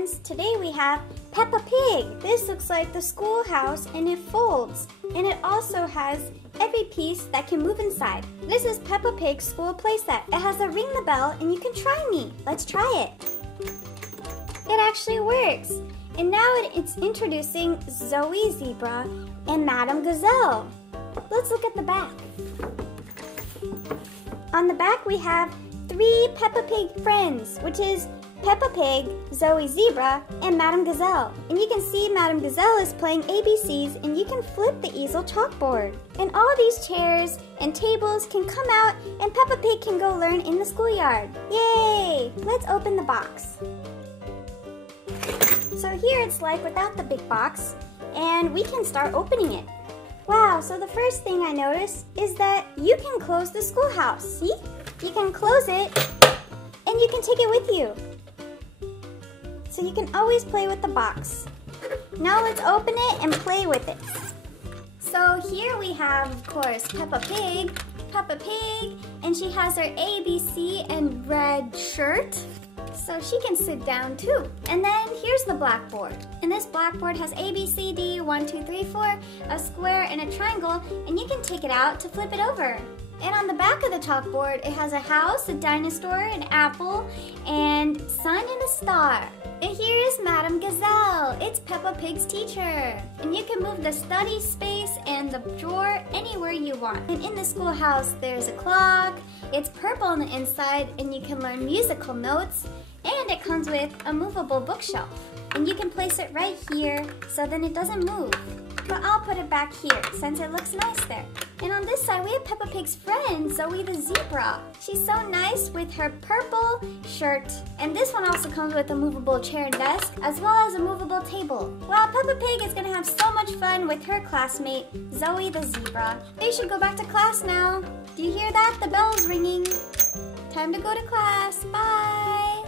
friends, today we have Peppa Pig. This looks like the schoolhouse and it folds. And it also has every piece that can move inside. This is Peppa Pig's school playset. It has a ring the bell and you can try me. Let's try it. It actually works. And now it's introducing Zoe Zebra and Madame Gazelle. Let's look at the back. On the back we have 3 Peppa Pig friends, which is Peppa Pig, Zoe Zebra, and Madame Gazelle. And you can see Madame Gazelle is playing ABCs and you can flip the easel chalkboard. And all these chairs and tables can come out and Peppa Pig can go learn in the schoolyard. Yay! Let's open the box. So here it's like without the big box and we can start opening it. Wow, so the first thing I noticed is that you can close the schoolhouse. See? You can close it and you can take it with you. So you can always play with the box. Now let's open it and play with it. So here we have, of course, Peppa Pig, and she has her ABC and red shirt. So she can sit down too. And then here's the blackboard. And this blackboard has A, B, C, D, 1, 2, 3, 4, a square and a triangle, and you can take it out to flip it over. And on the back of the chalkboard, it has a house, a dinosaur, an apple, and sun and a star. And here is Madame Gazelle. It's Peppa Pig's teacher. And you can move the study space and the drawer anywhere you want. And in the schoolhouse, there's a clock. It's purple on the inside, and you can learn musical notes. And it comes with a movable bookshelf. And you can place it right here so then it doesn't move. But I'll put it back here since it looks nice there. And on this side, we have Peppa Pig's friend, Zoe the Zebra. She's so nice with her purple shirt. And this one also comes with a movable chair and desk, as well as a movable table. Wow, Peppa Pig is gonna have so much fun with her classmate, Zoe the Zebra. They should go back to class now. Do you hear that? The bell's ringing. Time to go to class. Bye.